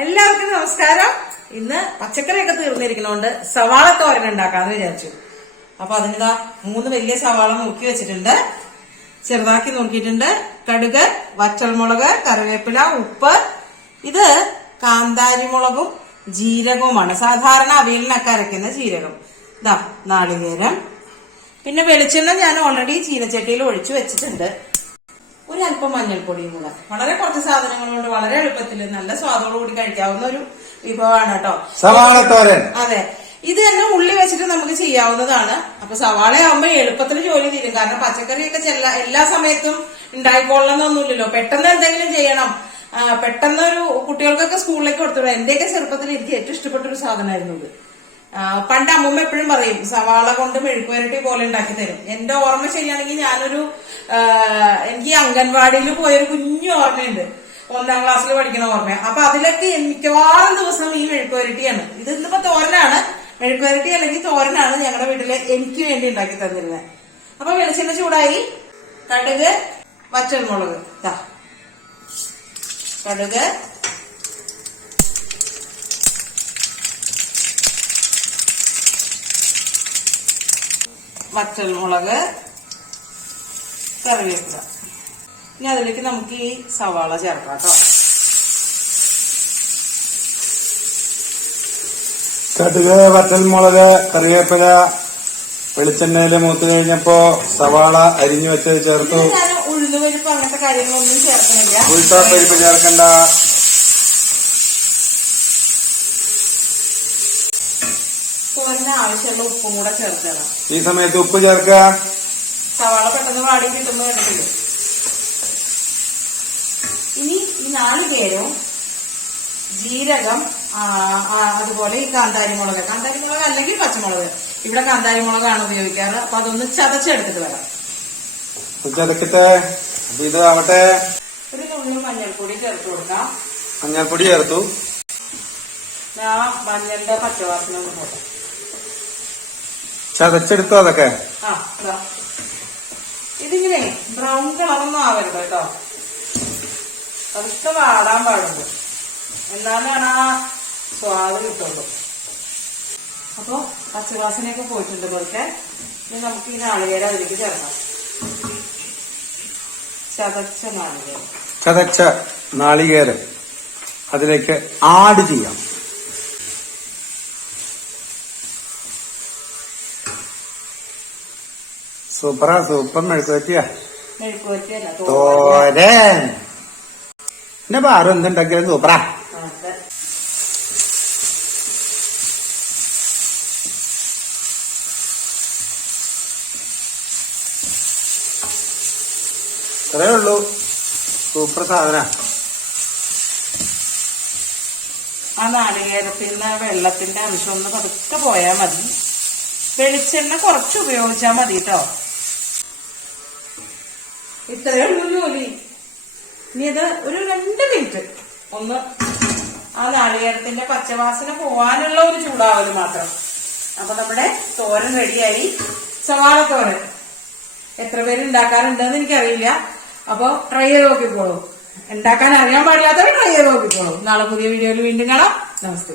എല്ലാവർക്കും നമസ്കാരം. ഇന്ന് പച്ചക്കറിയൊക്കെ തീർന്നിരിക്കണോണ്ട് സവാള തോരൻ ഉണ്ടാക്കാന്ന് വിചാരിച്ചു. അപ്പൊ അതിനിതാ മൂന്ന് വലിയ സവാള നോക്കി വെച്ചിട്ടുണ്ട്. ചെറുതാക്കി നോക്കിയിട്ടുണ്ട്. കടുക് വറ്റൽമുളക് കറിവേപ്പില ഉപ്പ്. ഇത് കാന്താരി മുളകും ജീരകവുമാണ്. സാധാരണ അവിയലിനൊക്കെ അരയ്ക്കുന്ന ജീരകം. ഇതാ നാളികേരം. പിന്നെ വെളിച്ചെണ്ണ ഞാൻ ഓൾറെഡി ചീനച്ചട്ടിയിൽ ഒഴിച്ചു വെച്ചിട്ടുണ്ട്. ഒരു അല്പം മഞ്ഞൾപ്പൊടിയും കൂടെ. വളരെ കുറച്ച് സാധനങ്ങൾ കൊണ്ട് വളരെ എളുപ്പത്തിൽ നല്ല സ്വാദോടു കൂടി കഴിക്കാവുന്ന ഒരു വിഭവമാണ് കേട്ടോ. സവാള തോരൻ. അതെ. ഇത് തന്നെ ഉള്ളി വെച്ചിട്ട് നമുക്ക് ചെയ്യാവുന്നതാണ്. അപ്പൊ സവാള ആവുമ്പോ എളുപ്പത്തിൽ ജോലി തീരും. കാരണം പച്ചക്കറിയൊക്കെ ചെല്ല എല്ലാ സമയത്തും ഉണ്ടായിക്കൊള്ളണമെന്നൊന്നുമില്ലല്ലോ പെട്ടെന്ന് എന്തെങ്കിലും ചെയ്യണം. പെട്ടെന്നൊരു പെട്ടെന്ന് ഒരു കുട്ടികൾക്കൊക്കെ സ്കൂളിലേക്ക് കൊടുത്തു എന്റെയൊക്കെ ചെറുപ്പത്തിൽ എനിക്ക് ഏറ്റവും ഇഷ്ടപ്പെട്ട ഒരു സാധനമായിരുന്നു ഇത്. പണ്ട് അമ്മൂമ്മ എപ്പോഴും പറയും സവാള കൊണ്ട് മെഴുക്കുവരട്ടി പോലെ ഉണ്ടാക്കി തരും. എന്റെ ഓർമ്മ ശരിയാണെങ്കിൽ ഞാനൊരു എനിക്ക് അംഗൻവാടിയിൽ പോയൊരു കുഞ്ഞു ഓർമ്മയുണ്ട്. ഒന്നാം ക്ലാസ്സിൽ പഠിക്കുന്ന ഓർമ്മ അപ്പൊ അതിലൊക്കെ മിക്കവാറും ദിവസം ഈ മെഴുക്കുവരട്ടിയാണ് ഇത് ഇന്നിപ്പോ തോരനാണ്. മെഴുക്കുവരട്ടി അല്ലെങ്കിൽ തോരനാണ് ഞങ്ങളുടെ വീട്ടിൽ എനിക്ക് വേണ്ടി ഉണ്ടാക്കി തന്നിരുന്നത് അപ്പൊ വെളിച്ചെണ്ണ ചൂടായി. കടുക് വറ്റൽമുളക്. കടുക് വറ്റൽമുളക് കറിവേപ്പില. ഇനി അതിലേക്ക് നമുക്ക് ഈ സവാള ചേർക്കാം കേട്ടോ. കടുക് വറ്റൽമുളക് കറിവേപ്പില വെളിച്ചെണ്ണയിൽ മൂത്ത് കഴിഞ്ഞപ്പോ സവാള അരിഞ്ഞു വെച്ചത് ചേർത്തു. ഉള്ളുപരിപ്പ് ഉഴുന്നുപരിപ്പ് അങ്ങനത്തെ കാര്യങ്ങളൊന്നും ചേർക്കണില്ല ഉൾത്താപ്പരിപ്പ് ചേർക്കണ്ട. തോരന് ആവശ്യമുള്ള ഉപ്പും കൂടെ ചേർക്കണം ഈ സമയത്ത് ഉപ്പ് ചേർക്കുക. സവാള പെട്ടെന്ന് വാടി കിട്ടുമ്പോൾ കേട്ടിട്ടില്ലേ ഇനി ഈ നാളികേരവും ജീരകം ആ, ആ, അതുപോലെ ഈ കാന്താരി മുളക് കാന്താരി മുളക് അല്ലെങ്കിൽ പച്ചമുളക്. ഇവിടെ കാന്താരി മുളകാണ് ഉപയോഗിക്കാറ്. അപ്പൊ അതൊന്ന് ചതച്ചെടുത്തിട്ട് വരാം. ചതക്കട്ടെ അപ്പൊ ഇത് ആവട്ടെ. ഒരു നുള്ളി മഞ്ഞൾപ്പൊടി ചേർത്ത് കൊടുക്കാം. മഞ്ഞൾപ്പൊടി ചേർത്തു. ഞാൻ മഞ്ഞളുടെ പച്ചവാസന പോട്ടെ. ചതച്ചെടുത്തു അതൊക്കെ. ഇതിങ്ങനെ ബ്രൗൺ കളറൊന്നും ആവരുത് കേട്ടോ. അതൊക്കെ വാടാൻ പാടുള്ളൂ എന്നാലാണ് ആ സ്വാദ് കിട്ടുള്ളൂ. അപ്പൊ പച്ചവാസനയൊക്കെ പോയിട്ടുണ്ട് പോലത്തെ ഇനി നമുക്ക് ഈ നാളികേരം അതിലേക്ക് ചേർക്കാം. ചതച്ച നാളികേരം. ചതച്ച നാളികേരം അതിലേക്ക് ആഡ് ചെയ്യാം. സൂപ്പറാ സൂപ്പർ മെഴുക്കുവറ്റിയാ തോരൻ. എന്നെ വേറെ എന്തുണ്ടാക്കിയാലും സൂപ്പറാ. അത്രേ ഉള്ളൂ. സൂപ്പർ സാധന. ആ നാളികേരത്തിന്റെ വെള്ളത്തിന്റെ അംശം ഒന്ന് പതുക്കെ പോയാൽ മതി. വെളിച്ചെണ്ണ കുറച്ച് ഉപയോഗിച്ചാൽ മതി കേട്ടോ ഇത്രയേ ഉള്ളൂ ജോലി ഇനി ഇത് ഒരു രണ്ട് മിനിറ്റ്. ഒന്ന് ആ നാളികേരത്തിന്റെ പച്ചവാസന പോവാനുള്ള ഒരു ചൂടാവൽ മാത്രം. അപ്പൊ നമ്മുടെ തോരൻ റെഡിയായി. സവാള തോരൻ. എത്ര പേര് ഉണ്ടാക്കാറുണ്ടെന്ന് എനിക്കറിയില്ല. അപ്പൊ ട്രൈ ചെയ്ത് നോക്കിക്കോളൂ ഉണ്ടാക്കാൻ അറിയാൻ പാടില്ലാത്തവർ ട്രൈ ചെയ്ത് നോക്കിക്കോളൂ നാളെ പുതിയ വീഡിയോയിൽ വീണ്ടും കാണാം. നമസ്തേ.